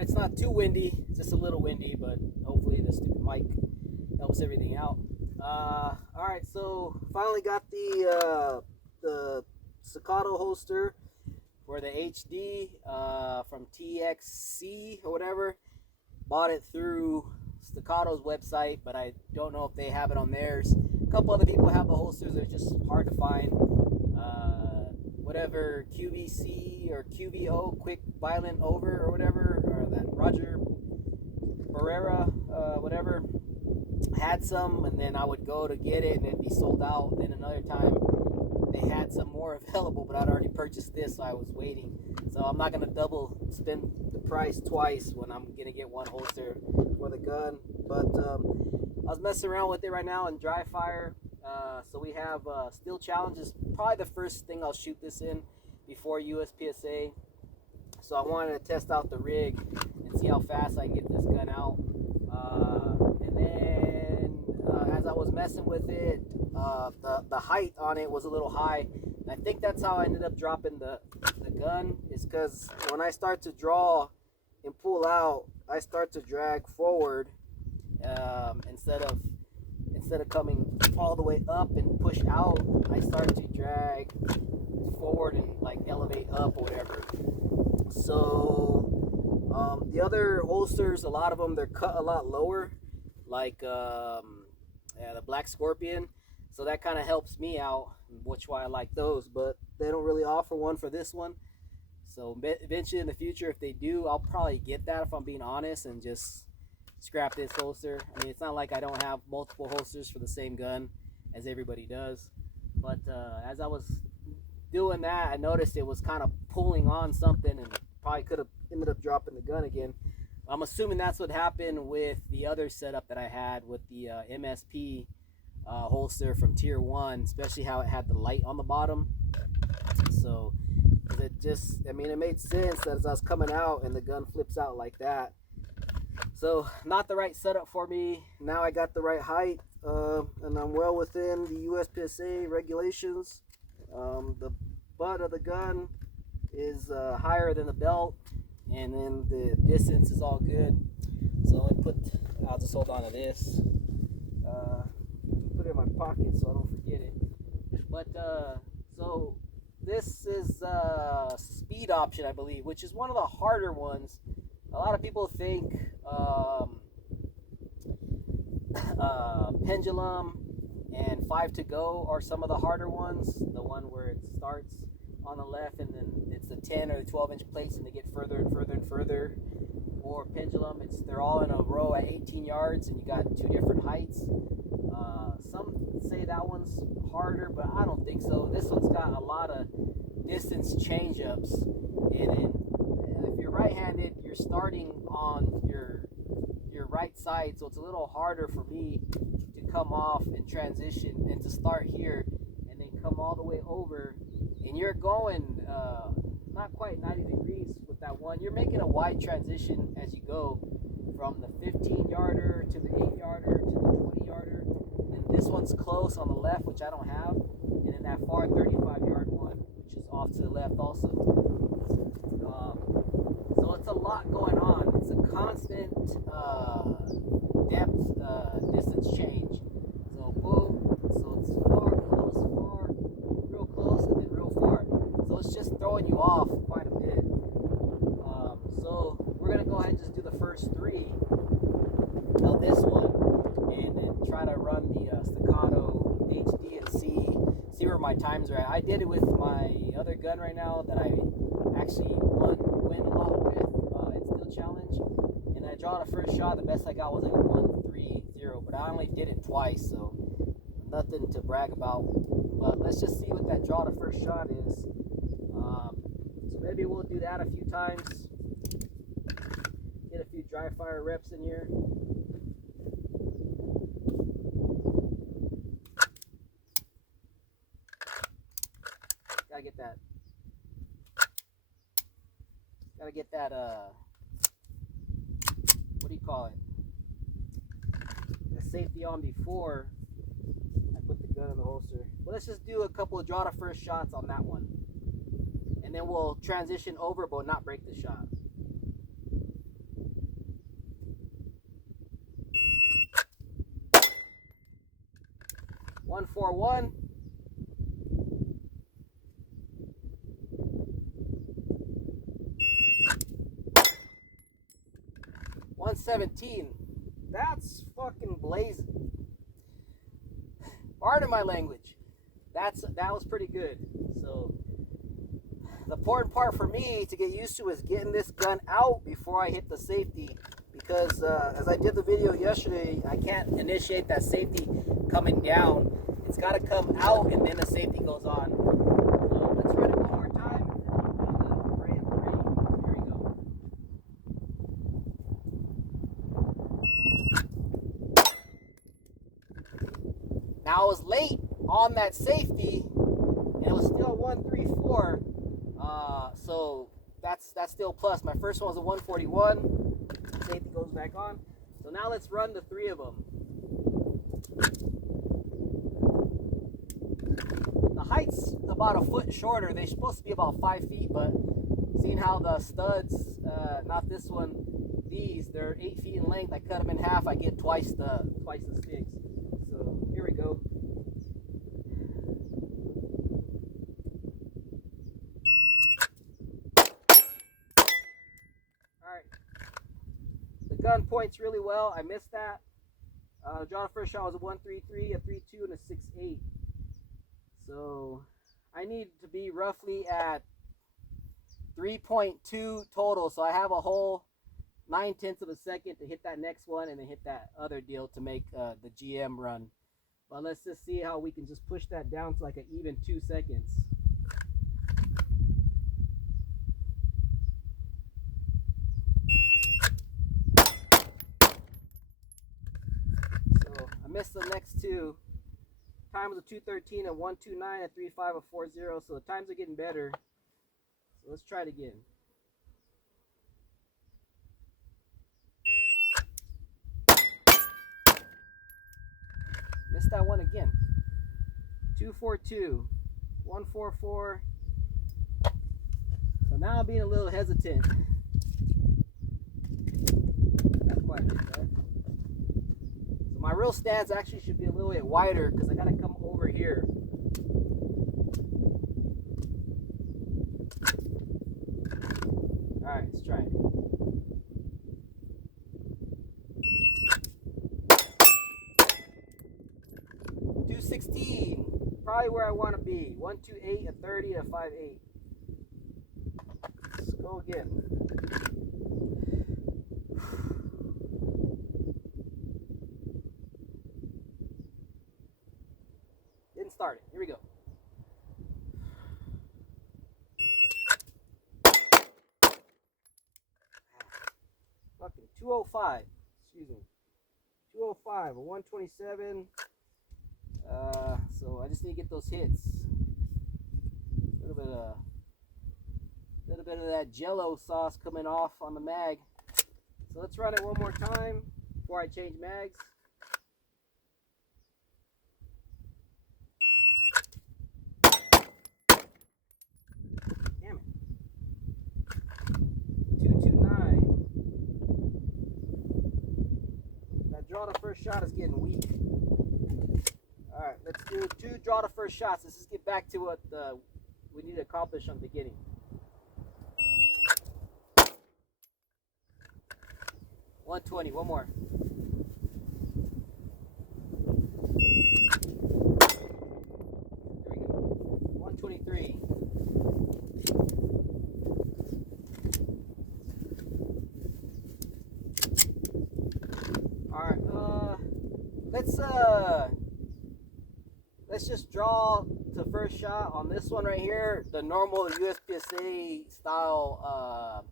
Alright, it's not too windy, it's just a little windy, but hopefully the stupid mic helps everything out. Alright, so finally got the Staccato holster for the HD from TXC or whatever. Bought it through Staccato's website, but I don't know if they have it on theirs. A couple other people have the holsters, they're just hard to find. Whatever QVC or QVO, quick violent over or whatever, or that Roger Barrera, whatever, had some, and then I would go to get it and it'd be sold out. Then another time they had some more available, but I'd already purchased this, so I was waiting. So I'm not gonna double spend the price twice when I'm gonna get one holster for the gun. But I was messing around with it right now in dry fire. So we have Steel Challenge is probably the first thing I'll shoot this in before USPSA. So I wanted to test out the rig and see how fast I can get this gun out. And then as I was messing with it, the height on it was a little high. And I think that's how I ended up dropping the gun, is because when I start to draw and pull out, I start to drag forward instead of coming all the way up and push out. I start to drag forward and like elevate up or whatever. So the other holsters, a lot of them, they're cut a lot lower, like the Black Scorpion. So that kind of helps me out, which why I like those. But they don't really offer one for this one. So eventually in the future, if they do, I'll probably get that, if I'm being honest, and just scrap this holster. I mean, it's not like I don't have multiple holsters for the same gun as everybody does. But as I was doing that, I noticed it was kind of pulling on something and probably could have ended up dropping the gun again. I'm assuming that's what happened with the other setup that I had with the MSP holster from Tier 1, especially how it had the light on the bottom. So it just, I mean, it made sense that as I was coming out and the gun flips out like that. So not the right setup for me. Now I got the right height, and I'm well within the USPSA regulations. The butt of the gun is higher than the belt, and then the distance is all good. So I'll just hold on to this. Put it in my pocket so I don't forget it. But so this is speed option, I believe, which is one of the harder ones. A lot of people think pendulum and 5 to go are some of the harder ones. The one where it starts on the left and then it's the 10 or the 12-inch plates and they get further and further and further. Or pendulum, they're all in a row at 18 yards and you got two different heights. Some say that one's harder, but I don't think so. This one's got a lot of distance change-ups in it. If you're right-handed, you're starting on your right side, so it's a little harder for me to come off and transition and to start here and then come all the way over. And you're going not quite 90 degrees with that one. You're making a wide transition as you go from the 15-yarder to the 8-yarder to the 20-yarder. And this one's close on the left, which I don't have. And then that far 35-yard one, which is off to the left also. So it's a lot going on. It's a constant depth distance change. So boom, so it's far, real close, and then real far. So it's just throwing you off quite a bit. So we're gonna go ahead and just do the first three of this one, and then try to run the Staccato HD and see where my times are at. I did it with my other gun right now that I actually win a lot with in Steel Challenge, and I draw the first shot. The best I got was like a 1-3-0, but I only did it twice, so nothing to brag about. But let's just see what that draw the first shot is. So maybe we'll do that a few times. Get a few dry fire reps in here. Gotta get that what do you call it? The safety on before I put the gun in the holster. Well, let's just do a couple of draw the first shots on that one. And then we'll transition over but not break the shot. 141. 117. That's fucking blazing. Pardon my language. That was pretty good. So the important part for me to get used to is getting this gun out before I hit the safety, because as I did the video yesterday, I can't initiate that safety coming down. It's got to come out and then the safety goes on. So let's run it one more time. Here we go. Now I was late on that safety, and it was still 134. So that's still plus. My first one was a 141. Safety goes back on. So now let's run the three of them. The height's about a foot shorter. They're supposed to be about 5 feet, but seeing how the studs, not this one, they're 8 feet in length. I cut them in half. I get twice the sticks. So here we go. The gun points really well. I missed that. Draw the first shot was a 133, a 32, and a 68. So I need to be roughly at 3.2 total. So I have a whole 9/10 of a second to hit that next one and then hit that other deal to make the GM run. But let's just see how we can just push that down to like an even 2 seconds. I missed the next two. Time was a 2:13, a 1:29, a 3:5, a 4:0. So the times are getting better. So let's try it again. Missed that one again. 2:42, 1:44. So now I'm being a little hesitant. Not quite like that. My real stance actually should be a little bit wider because I gotta come over here. Alright, let's try it. .216, probably where I want to be. 128, a 30, a 5.8. Let's go again. Started. Here we go. Fucking 205. Excuse me. 205, a 127. So I just need to get those hits. A little bit of that Jello sauce coming off on the mag. So let's run it one more time before I change mags. Draw the first shot is getting weak. Alright, let's do 2 draw the first shots. Let's just get back to what we need to accomplish on the beginning. .120, one more. There we go. 123. Let's just draw the first shot on this one right here, the normal USPSA style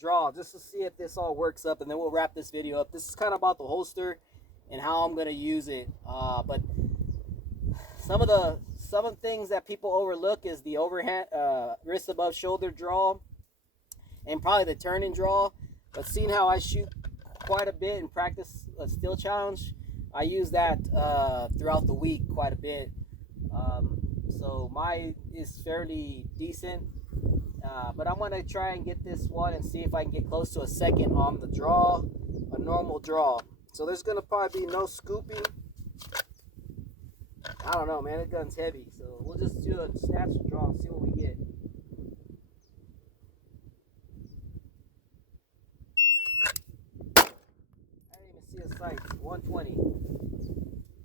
draw, just to see if this all works up, and then we'll wrap this video up. This is kind of about the holster and how I'm going to use it. But some of the things that people overlook is the overhand, wrist above shoulder draw, and probably the turn and draw. But seeing how I shoot quite a bit and practice a steel challenge, I use that throughout the week quite a bit. So mine is fairly decent. But I'm going to try and get this one and see if I can get close to a second on the draw, a normal draw. So there's going to probably be no scooping. I don't know, man. The gun's heavy, so we'll just do a snatch and draw and see what we get. I didn't even see a sight. 120.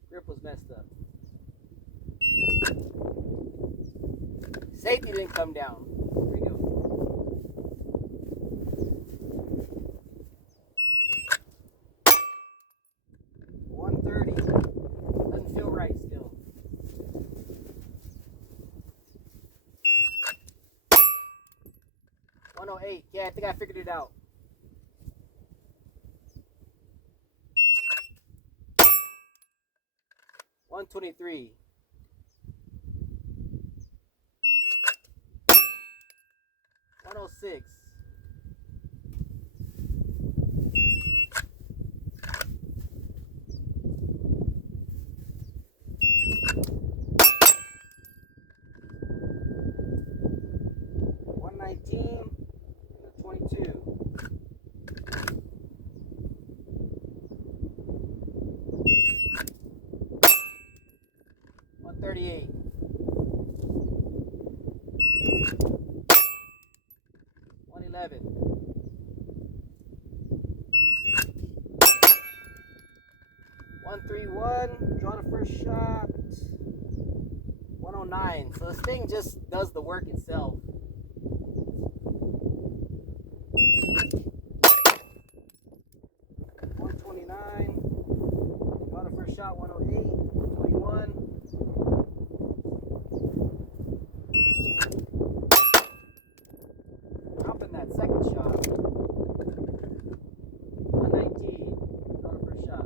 Grip was messed up. Safety didn't come down. Here we go. Doesn't feel right still. 108. Yeah, I think I figured it out. $123. 106. 119 and a 22. 138. 111. 131. Draw the first shot. 109. So this thing just does the work itself. 129. Draw the first shot. 108. 121. 119. Draw the first shot.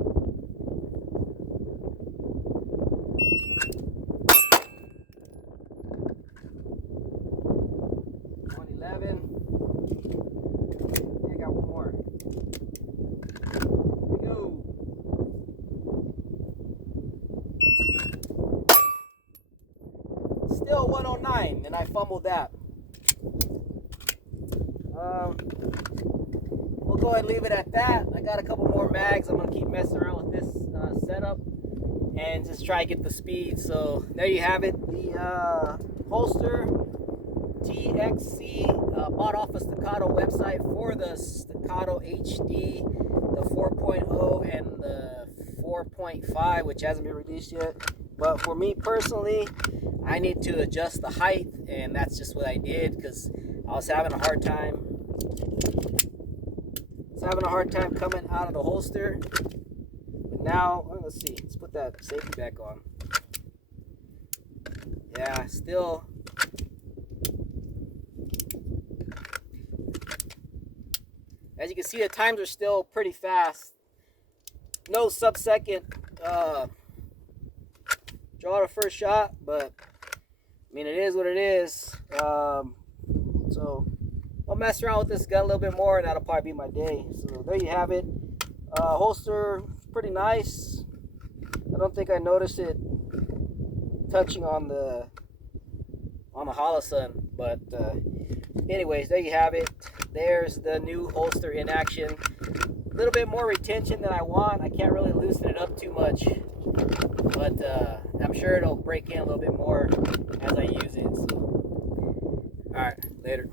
111. I got one more. Here we go. Still 109, and I fumbled that. We'll go ahead and leave it at that. I got a couple more mags. I'm going to keep messing around with this setup and just try to get the speed. So there you have it. The holster TXC, bought off a Staccato website for the Staccato HD, the 4.0 and the 4.5, which hasn't been released yet. But for me personally, I need to adjust the height, and that's just what I did because I was having a hard time. Coming out of the holster. But now, let's see. Let's put that safety back on. Yeah, still. As you can see, the times are still pretty fast. No sub-second draw the first shot, but I mean, it is what it is. So I'll mess around with this gun a little bit more, and that'll probably be my day. So there you have it. Holster, pretty nice. I don't think I noticed it touching on the Holosun, but anyways, there you have it. There's the new holster in action. A little bit more retention than I want. I can't really loosen it up too much, but I'm sure it'll break in a little bit more as I use it. So, all right, later.